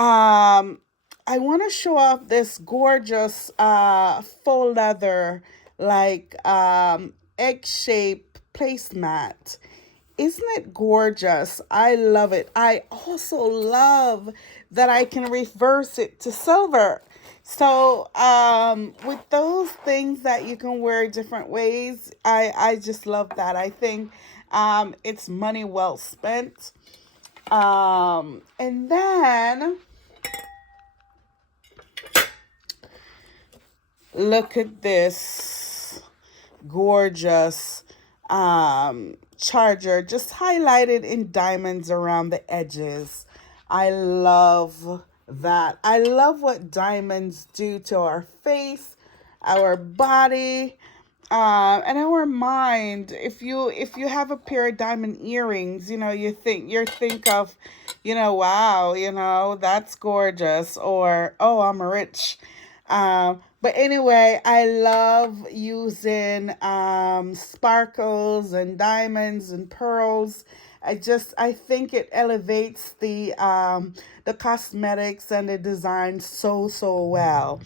Um, I want to show off this gorgeous faux leather, like egg shape placemat. Isn't it gorgeous? I love it. I also love that I can reverse it to silver. So, with those things that you can wear different ways, I just love that. I think it's money well spent. And then look at this gorgeous charger just highlighted in diamonds around the edges. I love that. I love what diamonds do to our face, our body, and our mind. If you have a pair of diamond earrings, you think of, wow, that's gorgeous, or oh, I'm rich. But anyway, I love using sparkles and diamonds and pearls. I think it elevates the cosmetics and the design so well.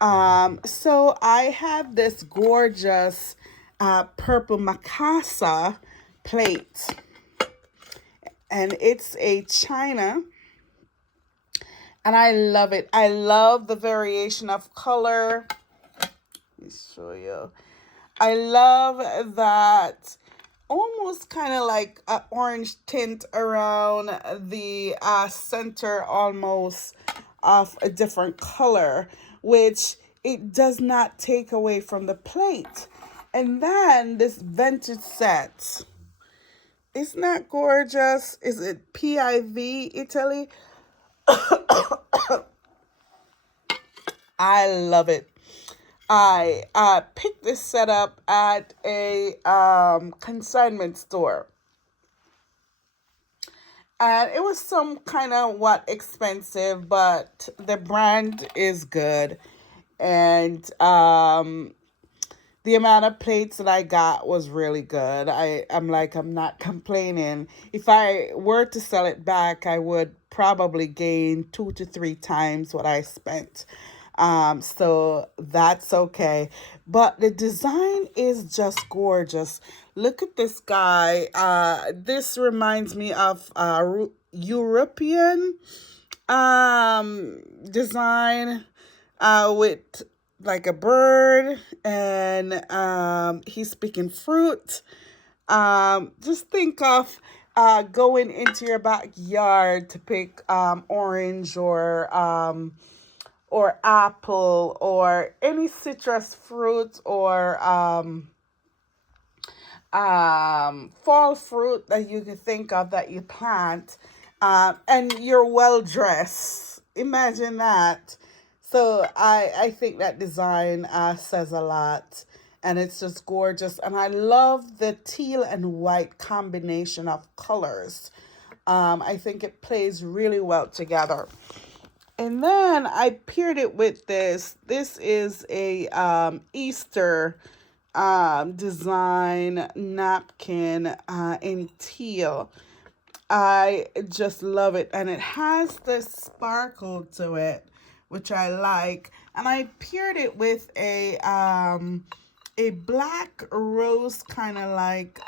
So I have this gorgeous purple Mikasa plate, and it's a china, and I love it. I love the variation of color. Let me show you. I love that almost kind of like an orange tint around the center almost of a different color, which it does not take away from the plate. And then this vintage set. Isn't that gorgeous? Is it PIV Italy? I love it. I picked this setup at a consignment store, and it was some kind of what expensive, but the brand is good, and the amount of plates that I got was really good. I'm not complaining. If I were to sell it back, I would probably gain 2 to 3 times what I spent. So that's okay. But the design is just gorgeous. Look at this guy. This reminds me of European design with like a bird, and he's picking fruit. Just think of going into your backyard to pick orange or apple or any citrus fruit or fall fruit that you can think of that you plant, and you're well dressed. Imagine that. So I think that design says a lot, and it's just gorgeous. And I love the teal and white combination of colors. I think it plays really well together. And then I paired it with this. This is a Easter design napkin in teal. I just love it, and it has this sparkle to it, which I like. And I paired it with a black rose kind of like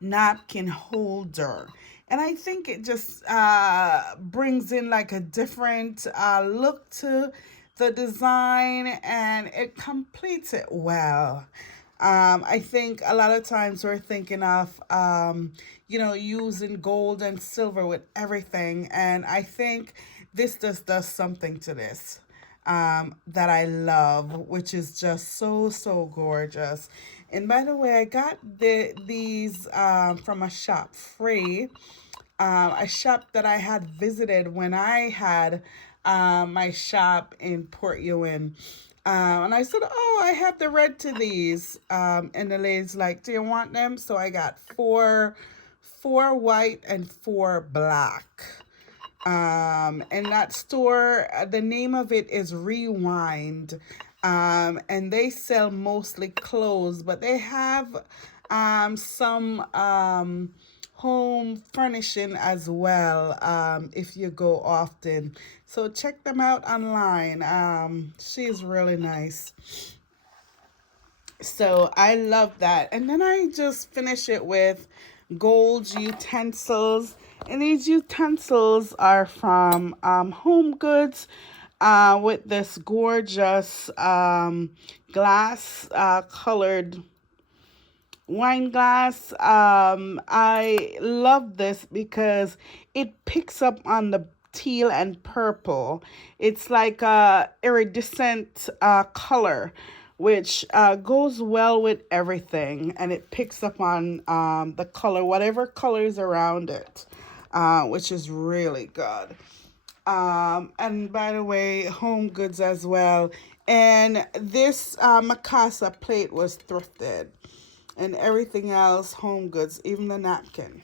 napkin holder. And I think it just brings in like a different look to the design, and it completes it well. I think a lot of times we're thinking of, using gold and silver with everything. And I think this just does something to this that I love, which is just so gorgeous. And by the way, I got these from a shop free, a shop that I had visited when I had my shop in Port Ewan. And I said, "Oh, I have the red to these." And the lady's like, "Do you want them?" So I got four white and four black. And that store, the name of it is Rewind. And they sell mostly clothes, but they have some home furnishing as well, if you go often. So check them out online. She's really nice. So I love that. And then I just finish it with gold utensils. And these utensils are from Home Goods, with this gorgeous glass colored wine glass. I love this because it picks up on the teal and purple. It's like a iridescent color, which goes well with everything, and it picks up on the color, whatever colors around it, which is really good. And by the way, Home Goods as well. And this Mikasa plate was thrifted, and everything else Home Goods, even the napkin.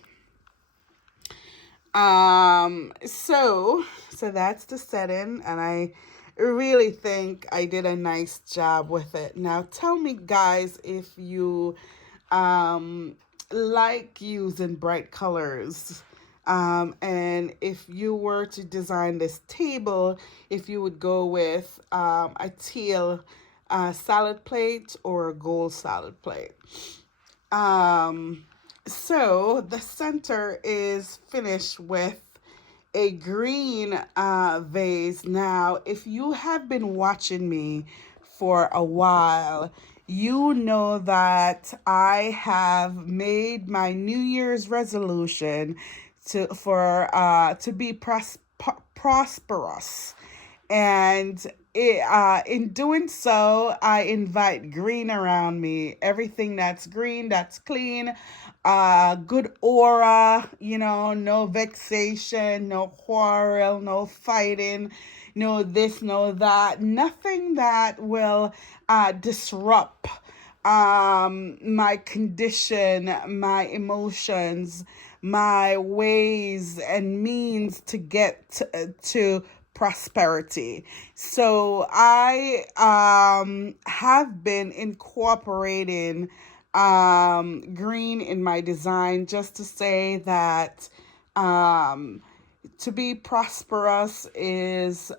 So that's the setting, and I really think I did a nice job with it. Now tell me, guys, if you um like using bright colors. And if you were to design this table, if you would go with a teal salad plate or a gold salad plate. Um, so the center is finished with a green vase. Now, if you have been watching me for a while, you know that I have made my New Year's resolution to be prosperous, and in doing so, I invite green around me. Everything that's green, that's clean, good aura, no vexation, no quarrel, no fighting, no this, no that. Nothing that will disrupt my condition, my emotions, my ways and means to get to prosperity. So I have been incorporating green in my design, just to say that um, to be prosperous is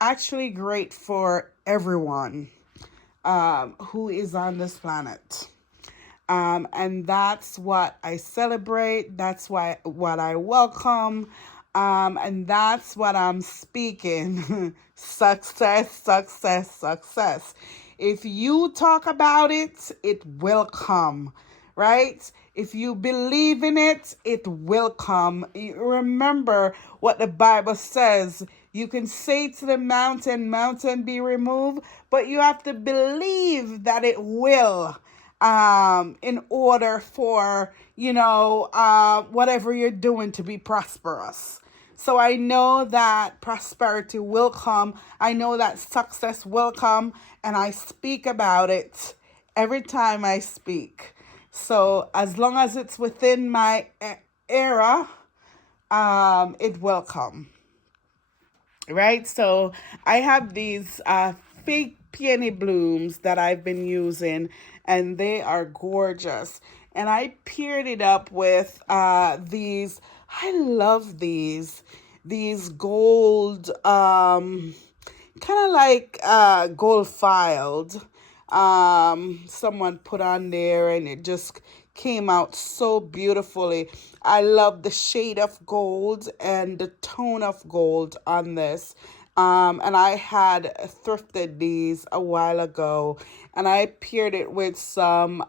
actually great for everyone who is on this planet. And that's what I celebrate. That's what I welcome. And that's what I'm speaking. Success, success, success. If you talk about it, it will come, right? If you believe in it, it will come. Remember what the Bible says. You can say to the mountain, mountain be removed, but you have to believe that it will, in order for, whatever you're doing to be prosperous. So I know that prosperity will come. I know that success will come, and I speak about it every time I speak. So as long as it's within my era, it will come. Right? So I have these fake peony blooms that I've been using, and they are gorgeous. And I paired it up with these. I love these gold, kind of like gold filed. Someone put on there, and it just came out so beautifully. I love the shade of gold and the tone of gold on this. And I had thrifted these a while ago, and I paired it with some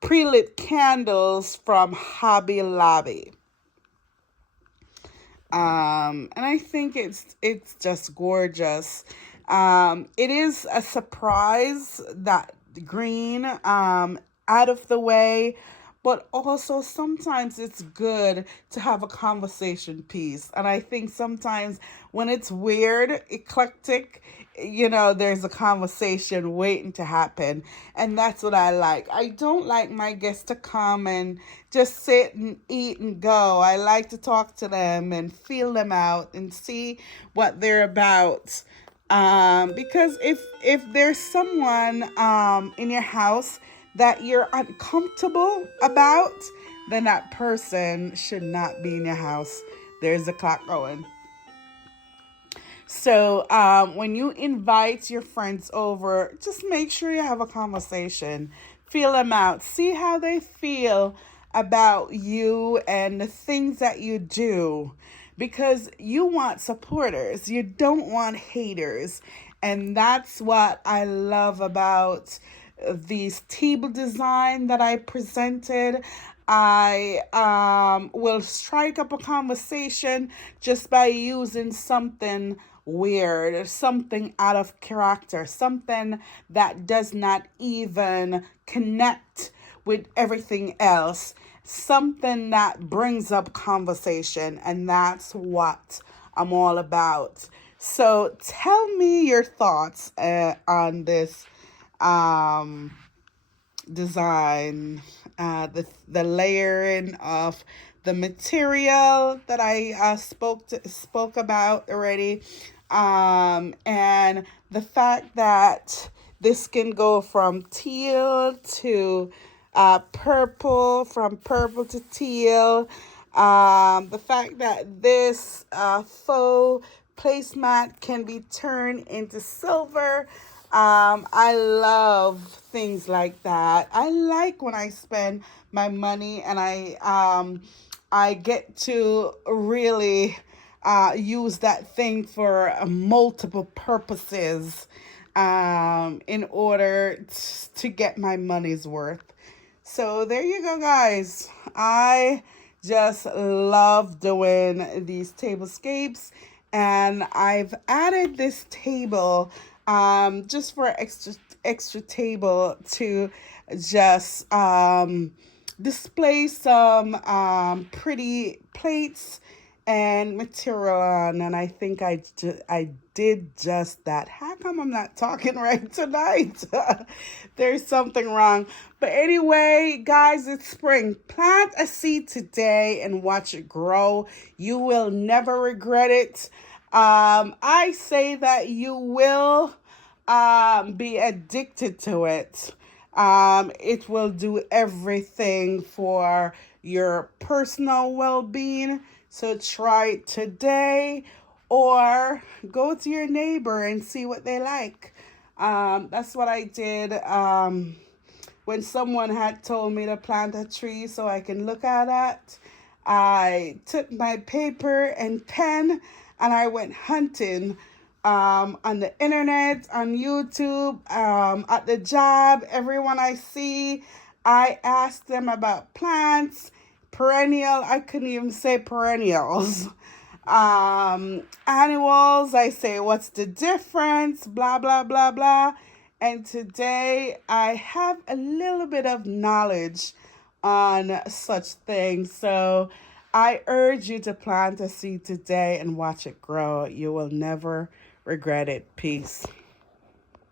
pre-lit candles from Hobby Lobby. And I think it's just gorgeous. It is a surprise that green out of the way, but also sometimes it's good to have a conversation piece. And I think sometimes when it's weird, eclectic, there's a conversation waiting to happen. And that's what I like. I don't like my guests to come and just sit and eat and go. I like to talk to them and feel them out and see what they're about. Because if there's someone in your house that you're uncomfortable about, then that person should not be in your house. There's the clock going. So when you invite your friends over, just make sure you have a conversation. Feel them out. See how they feel about you and the things that you do. Because you want supporters, you don't want haters. And that's what I love about these table design that I presented. I will strike up a conversation just by using something weird, something out of character, something that does not even connect with everything else, something that brings up conversation. And that's what I'm all about. So tell me your thoughts on this um, design, the layering of the material that I spoke about already, and the fact that this can go from teal to purple, from purple to teal. The fact that this faux placemat can be turned into silver. I love things like that. I like when I spend my money and I get to really use that thing for multiple purposes in order to get my money's worth. So there you go, guys. I just love doing these tablescapes, and I've added this table just for extra table to just display some pretty plates and material on, and I think I did just that. How come I'm not talking right tonight? There's something wrong. But anyway, guys, it's spring. Plant a seed today and watch it grow. You will never regret it. I say that you will be addicted to it. It will do everything for your personal well-being. So try it today, or go to your neighbor and see what they like. That's what I did when someone had told me to plant a tree so I can look at it. I took my paper and pen and I went hunting on the internet, on YouTube, at the job. Everyone I see, I ask them about plants, perennial. I couldn't even say perennials. Annuals, I say, what's the difference? Blah, blah, blah, blah. And today I have a little bit of knowledge on such things. So I urge you to plant a seed today and watch it grow. You will never regret it. Peace.